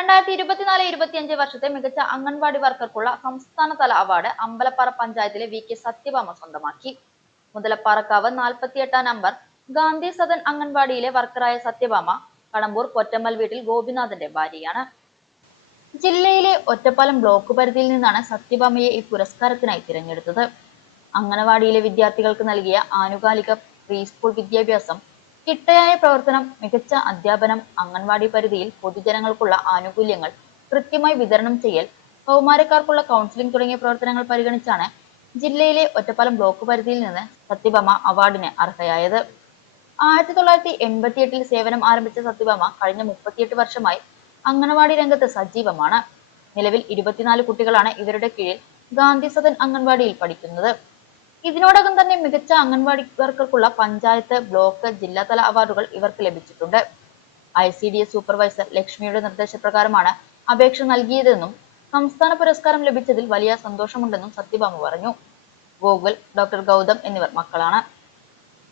2024-25 വർഷത്തെ മികച്ച അംഗൻവാടി വർക്കർക്കുള്ള സംസ്ഥാനതല അവാർഡ് അമ്പലപ്പാറ പഞ്ചായത്തിലെ വി.കെ. സത്യഭാമ സ്വന്തമാക്കി. മുതലപ്പാറക്കാവ് 48 നമ്പർ ഗാന്ധി സദൻ അംഗൻവാടിയിലെ വർക്കറായ സത്യഭാമ കടമ്പൂർ പൊറ്റമ്മൽ വീട്ടിൽ ഗോപിനാഥന്റെ ഭാര്യയാണ്. ജില്ലയിലെ ഒറ്റപ്പാലം ബ്ലോക്ക് പരിധിയിൽ നിന്നാണ് സത്യഭാമയെ ഈ പുരസ്കാരത്തിനായി തിരഞ്ഞെടുത്തത്. അംഗനവാടിയിലെ വിദ്യാർത്ഥികൾക്ക് നൽകിയ ആനുകാലിക പ്രീ സ്കൂൾ വിദ്യാഭ്യാസം, ചിട്ടയായ പ്രവർത്തനം, മികച്ച അധ്യാപനം, അംഗൻവാടി പരിധിയിൽ പൊതുജനങ്ങൾക്കുള്ള ആനുകൂല്യങ്ങൾ കൃത്യമായി വിതരണം ചെയ്യൽ, കൗമാരക്കാർക്കുള്ള കൗൺസിലിംഗ് തുടങ്ങിയ പ്രവർത്തനങ്ങൾ പരിഗണിച്ചാണ് ജില്ലയിലെ ഒറ്റപ്പാലം ബ്ലോക്ക് പരിധിയിൽ നിന്ന് സത്യഭാമ അവാർഡിന് അർഹയായത്. 1988 സേവനം ആരംഭിച്ച സത്യഭാമ കഴിഞ്ഞ 38 വർഷമായി അംഗനവാടി രംഗത്ത് സജീവമാണ്. നിലവിൽ 24 കുട്ടികളാണ് ഇവരുടെ കീഴിൽ ഗാന്ധി സദൻ അംഗൻവാടിയിൽ പഠിക്കുന്നത്. ഇതിനോടകം തന്നെ മികച്ച അംഗൻവാടി വർക്കർക്കുള്ള പഞ്ചായത്ത്, ബ്ലോക്ക്, ജില്ലാതല അവാർഡുകൾ ഇവർക്ക് ലഭിച്ചിട്ടുണ്ട്. ICDS സൂപ്പർവൈസർ ലക്ഷ്മിയുടെ നിർദ്ദേശപ്രകാരമാണ് അപേക്ഷ നൽകിയതെന്നും സംസ്ഥാന പുരസ്കാരം ലഭിച്ചതിൽ വലിയ സന്തോഷമുണ്ടെന്നും സത്യഭാമ പറഞ്ഞു. ഗോകുൽ, ഡോക്ടർ ഗൗതം എന്നിവർ മക്കളാണ്.